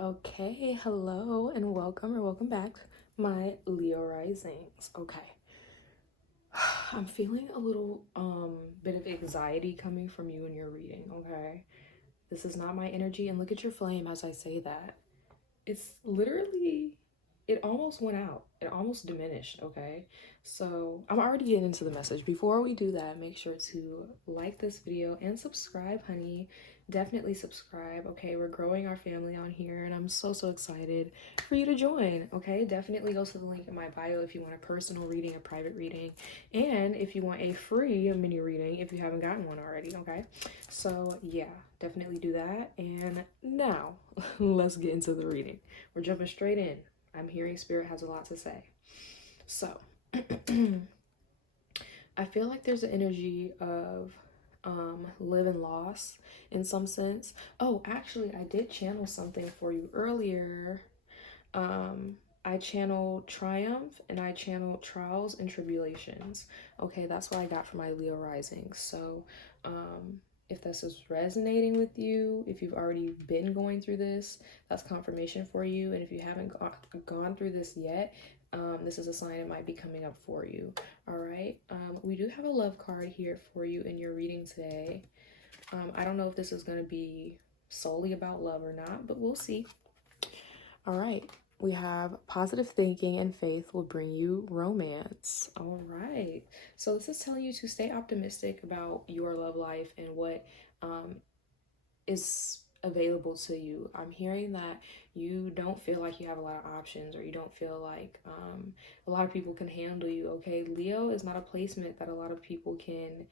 Okay, hello and welcome or welcome back, my Leo risings. Okay. I'm feeling a little bit of anxiety coming from you in your reading, okay? This is not my energy, and look at your flame as I say that. It's literally, it almost went out. It almost diminished, okay? So I'm already getting into the message. Before we do that, make sure to like this video and subscribe, honey. Definitely subscribe, okay? We're growing our family on here, and I'm so excited for you to join, okay? Definitely go to the link in my bio if you want a personal reading, a private reading, and if you want a free mini reading if you haven't gotten one already, okay? So yeah, definitely do that. And now let's get into the reading. We're jumping straight in. I'm hearing Spirit has a lot to say. So I feel like there's an energy of live and loss in some sense. Oh, actually, I did channel something for you earlier. I channeled triumph and I channeled trials and tribulations. Okay, that's what I got for my Leo rising. So if this is resonating with you, if you've already been going through this, that's confirmation for you. And if you haven't gone through this yet, this is a sign it might be coming up for you. All right. We do have a love card here for you in your reading today. I don't know if this is going to be solely about love or not, but we'll see. All right. We have positive thinking and faith will bring you romance. All right. So this is telling you to stay optimistic about your love life and what is available to you. I'm hearing that you don't feel like you have a lot of options, or you don't feel like a lot of people can handle you. Okay, Leo is not a placement that a lot of people can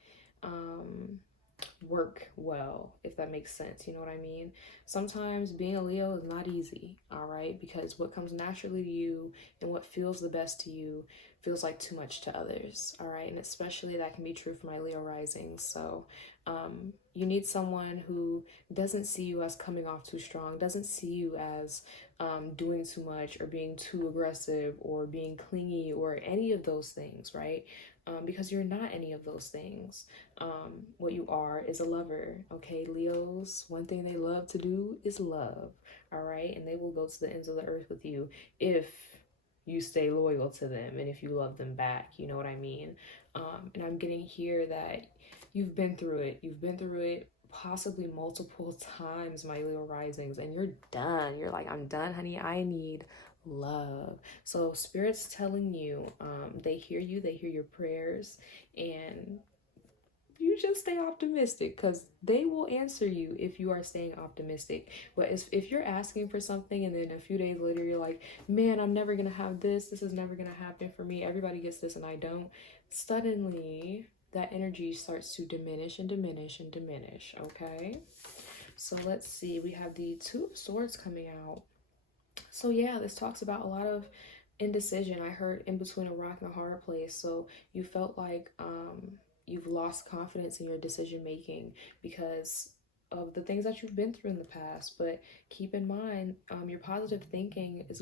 work well, if that makes sense. You know what I mean? Sometimes being a Leo is not easy, all right? Because what comes naturally to you and what feels the best to you feels like too much to others, all right? And especially that can be true for my Leo rising. So you need someone who doesn't see you as coming off too strong, doesn't see you as doing too much or being too aggressive or being clingy or any of those things, right? Because you're not any of those things. What you are is a lover, okay? Leos, one thing they love to do is love, all right? And they will go to the ends of the earth with you if you stay loyal to them and if you love them back, you know what I mean? And I'm getting here that you've been through it. You've been through it possibly multiple times, my Leo risings, and you're done. You're like, I'm done, honey. I need love. So Spirit's telling you, they hear you, they hear your prayers, and you just stay optimistic because they will answer you if you are staying optimistic. But if you're asking for something and then a few days later you're like, man, I'm never gonna have this is never gonna happen for me, everybody gets this and I don't, suddenly that energy starts to diminish and diminish and diminish. Okay, so let's see, we have the Two of Swords coming out. So yeah, this talks about a lot of indecision. I heard in between a rock and a hard place. So you felt like you've lost confidence in your decision making because of the things that you've been through in the past. But keep in mind, your positive thinking is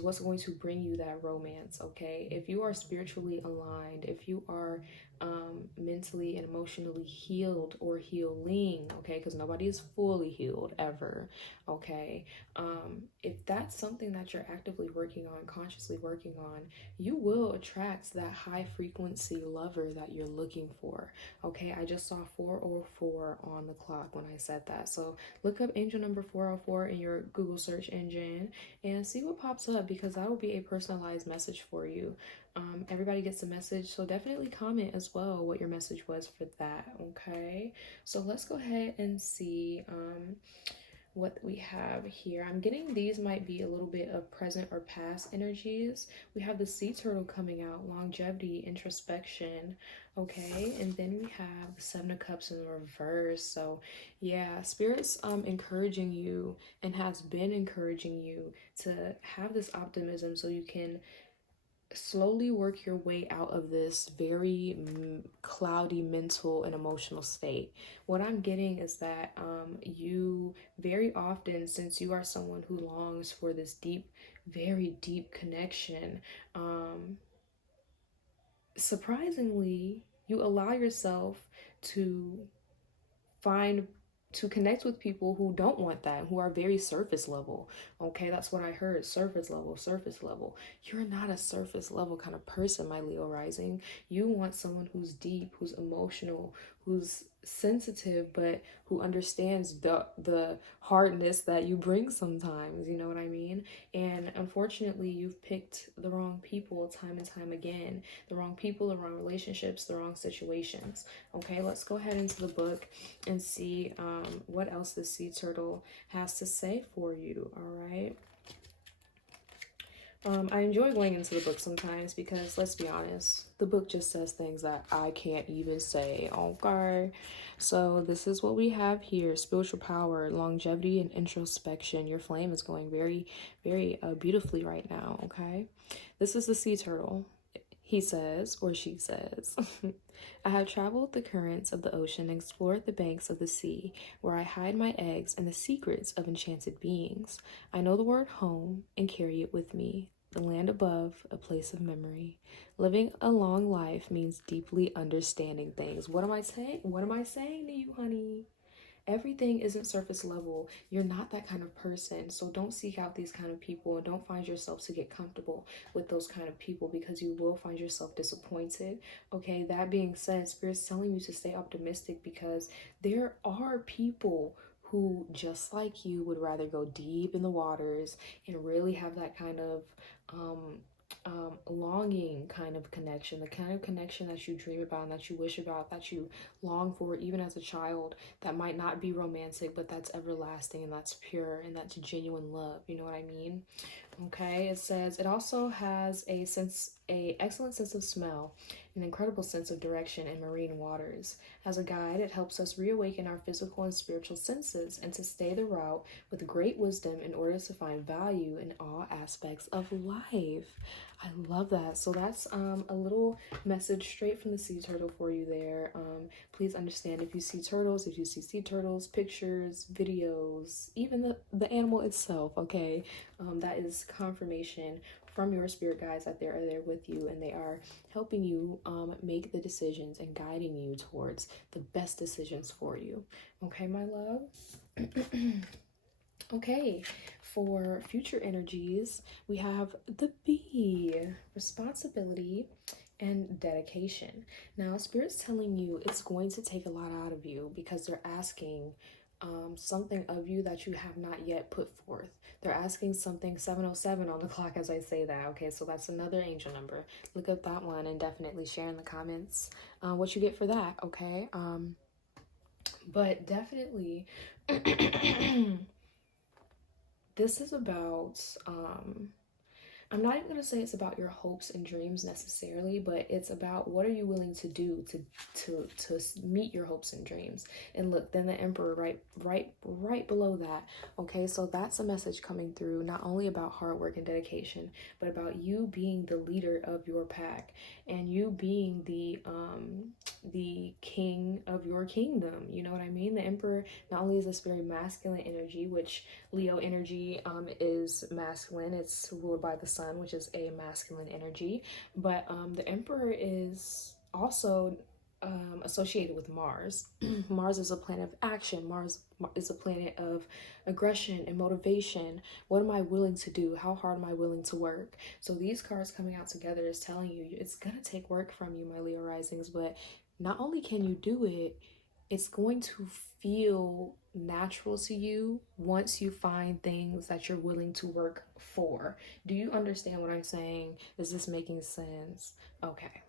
what's going to bring you that romance. Okay, if you are spiritually aligned, if you are mentally and emotionally healed or healing, okay, because nobody is fully healed ever, okay, if that's something that you're actively working on, consciously working on, you will attract that high frequency lover that you're looking for. Okay, I just saw 404 on the clock when I said that. So look up angel number 404 in your Google search engine and see what pops up, because that will be a personalized message for you. Everybody gets a message, so definitely comment as well what your message was for that. Okay, so let's go ahead and see what we have here. I'm getting these might be a little bit of present or past energies. We have the sea turtle coming out, longevity, introspection. Okay, and then we have the Seven of Cups in reverse. So yeah, Spirit's encouraging you and has been encouraging you to have this optimism so you can slowly work your way out of this very cloudy mental and emotional state. What I'm getting is that you very often, since you are someone who longs for this deep, very deep connection, surprisingly, you allow yourself to find to connect with people who don't want that, who are very surface level. Okay, that's what I heard. Surface level, surface level. You're not a surface level kind of person, my Leo rising. You want someone who's deep, who's emotional, who's sensitive, but who understands the hardness that you bring sometimes, you know what I mean? And unfortunately, you've picked the wrong people time and time again. The wrong people, the wrong relationships, the wrong situations. Okay, let's go ahead into the book and see what else the sea turtle has to say for you. All right. I enjoy going into the book sometimes because, let's be honest, the book just says things that I can't even say. Okay, so this is what we have here: spiritual power, longevity, and introspection. Your flame is going very, very beautifully right now. Okay, this is the sea turtle. He says, or she says, I have traveled the currents of the ocean and explored the banks of the sea, where I hide my eggs and the secrets of enchanted beings. I know the word home and carry it with me. The land above, a place of memory. Living a long life means deeply understanding things. What am I saying? What am I saying to you, honey? Everything isn't surface level. You're not that kind of person. So don't seek out these kind of people, and don't find yourself to get comfortable with those kind of people, because you will find yourself disappointed. Okay, that being said, Spirit's telling you to stay optimistic, because there are people who, just like you, would rather go deep in the waters and really have that kind of longing kind of connection, the kind of connection that you dream about and that you wish about, that you long for even as a child, that might not be romantic, but that's everlasting and that's pure and that's genuine love. You know what I mean? Okay, it says it also has a excellent sense of smell, an incredible sense of direction in marine waters. As a guide, it helps us reawaken our physical and spiritual senses and to stay the route with great wisdom in order to find value in all aspects of life. I love that. So that's a little message straight from the sea turtle for you there. Please understand, if you see turtles, if you see sea turtles, pictures, videos, even the animal itself, okay, that is confirmation from your spirit guides that they are there with you, and they are helping you make the decisions and guiding you towards the best decisions for you. Okay, my love? Okay, for future energies, we have the bee, responsibility and dedication. Now, Spirit's telling you it's going to take a lot out of you, because they're asking something of you that you have not yet put forth. They're asking something, 707 on the clock as I say that. Okay, so that's another angel number. Look up that one and definitely share in the comments what you get for that. Okay, but definitely this is about I'm not even going to say it's about your hopes and dreams necessarily, but it's about what are you willing to do to meet your hopes and dreams. And look, then the Emperor right below that. Okay, so that's a message coming through, not only about hard work and dedication, but about you being the leader of your pack and you being the king of your kingdom. You know what I mean? The Emperor not only is this very masculine energy, which Leo energy is masculine. It's ruled by the sun, which is a masculine energy, but the Emperor is also associated with Mars. Mars is a planet of action. Mars is a planet of aggression and motivation. What am I willing to do? How hard am I willing to work? So these cards coming out together is telling you it's gonna take work from you, my Leo risings, but not only can you do it, it's going to feel natural to you once you find things that you're willing to work for. Do you understand what I'm saying? Is this making sense? Okay.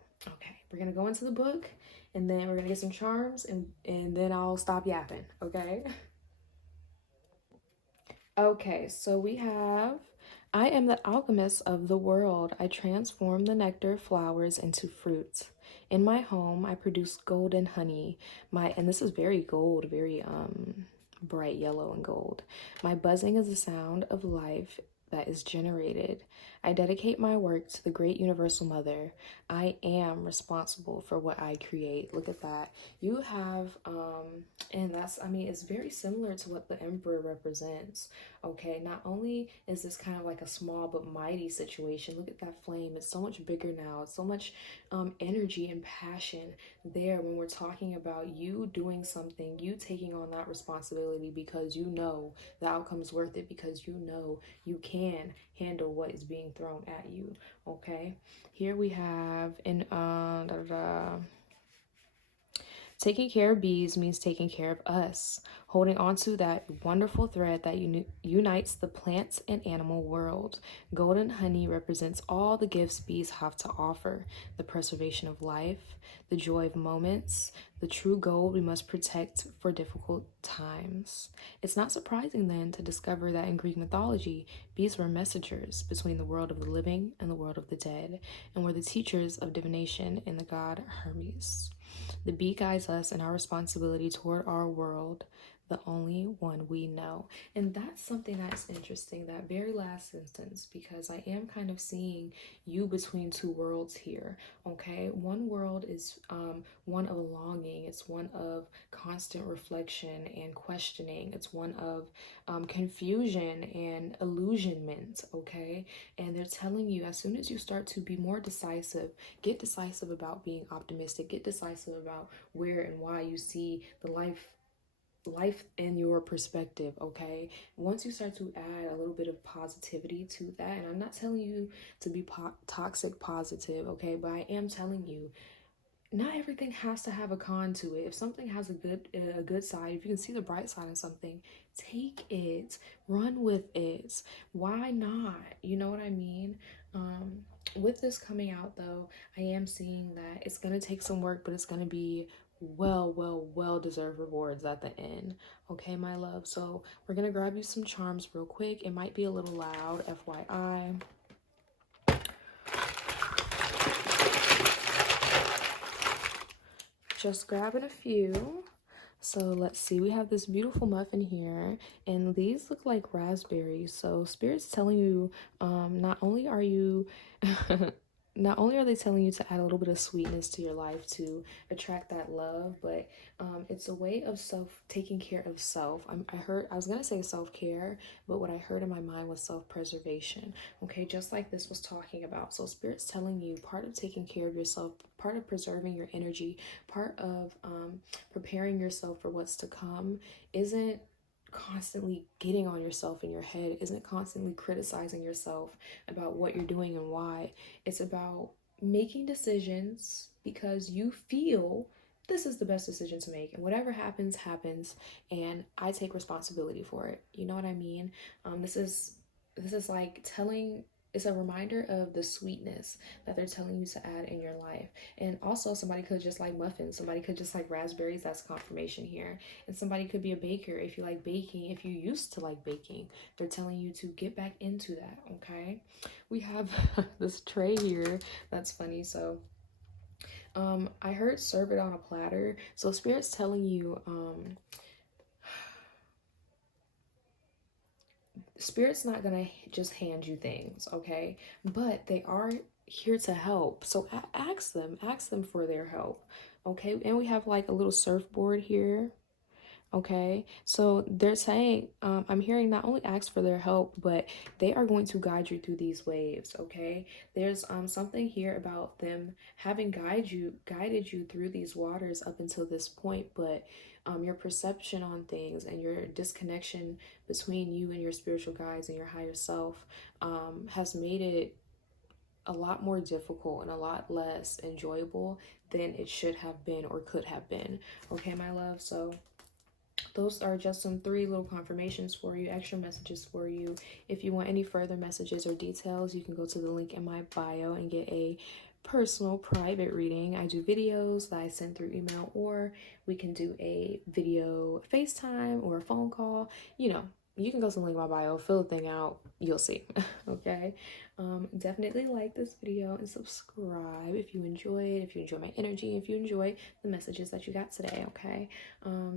We're gonna go into the book, and then we're gonna get some charms, and then I'll stop yapping. Okay. Okay, so we have, I am the alchemist of the world. I transform the nectar flowers into fruits. In my home, I produce gold and honey. And this is very gold, very bright yellow and gold. My buzzing is the sound of life that is generated. I dedicate my work to the great universal mother. I am responsible for what I create. Look at that. You have, and that's, I mean, it's very similar to what the emperor represents. Okay, not only is this kind of like a small but mighty situation, look at that flame. It's so much bigger now. It's so much energy and passion there when we're talking about you doing something, you taking on that responsibility because you know the outcome is worth it, because you know you can handle what is being thrown at you. Okay, here we have in taking care of bees means taking care of us, holding on to that wonderful thread that unites the plants and animal world. Golden honey represents all the gifts bees have to offer: the preservation of life, the joy of moments, the true gold we must protect for difficult times. It's not surprising then to discover that in Greek mythology, bees were messengers between the world of the living and the world of the dead, and were the teachers of divination in the god Hermes. The bee guides us in our responsibility toward our world, the only one we know. And that's something that's interesting, that very last sentence, because I am kind of seeing you between two worlds here. Okay, one world is one of longing, it's one of constant reflection and questioning, it's one of confusion and illusionment. Okay, and they're telling you, as soon as you start to be more decisive, get decisive about being optimistic, get decisive about where and why you see the life in your perspective. Okay, once you start to add a little bit of positivity to that, and I'm not telling you to be toxic positive, okay, but I am telling you not everything has to have a con to it. If something has a good side, if you can see the bright side in something, take it, run with it. Why not? You know what I mean? With this coming out though, I am seeing that it's gonna take some work, but it's gonna be well deserved rewards at the end. Okay, my love. So we're gonna grab you some charms real quick. It might be a little loud, FYI. Just grabbing a few. So let's see, we have this beautiful muffin here, and these look like raspberries. So Spirit's telling you, not only are you not only are they telling you to add a little bit of sweetness to your life to attract that love, but it's a way of taking care of self. I was gonna say self-care, but what I heard in my mind was self-preservation. Okay, just like this was talking about. So Spirit's telling you, part of taking care of yourself, part of preserving your energy, part of preparing yourself for what's to come isn't constantly getting on yourself in your head, isn't constantly criticizing yourself about what you're doing and why. It's about making decisions because you feel this is the best decision to make, and whatever happens happens, and I take responsibility for it. You know what I mean? This is like telling, it's a reminder of the sweetness that they're telling you to add in your life. And also, somebody could just like muffins, somebody could just like raspberries. That's confirmation here. And somebody could be a baker. If you like baking, if you used to like baking, they're telling you to get back into that. Okay, we have this tray here that's funny. So I heard serve it on a platter. So Spirit's telling you Spirit's not gonna just hand you things, okay? But they are here to help. So ask them for their help, okay? And we have like a little surfboard here, okay? So they're saying, I'm hearing not only ask for their help, but they are going to guide you through these waves, okay? There's something here about them having guided you through these waters up until this point, but your perception on things and your disconnection between you and your spiritual guides and your higher self has made it a lot more difficult and a lot less enjoyable than it should have been or could have been. Okay, my love? So those are just some 3 little confirmations for you, extra messages for you. If you want any further messages or details, you can go to the link in my bio and get a personal private reading. I do videos that I send through email, or we can do a video FaceTime or a phone call, you know, you can go to the link in my bio, fill the thing out, you'll see. Okay, definitely like this video and subscribe if you enjoyed, if you enjoy my energy, if you enjoy the messages that you got today. Okay,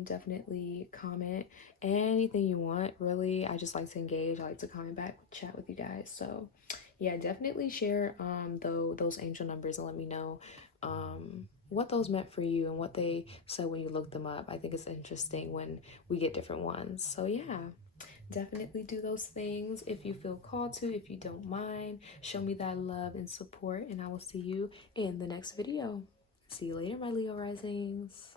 definitely comment anything you want. Really, I just like to engage. I like to comment back, chat with you guys. So yeah, definitely share those angel numbers and let me know what those meant for you and what they said when you looked them up. I think it's interesting when we get different ones. So yeah, definitely do those things if you feel called to. If you don't mind, show me that love and support, and I will see you in the next video. See you later, my Leo risings.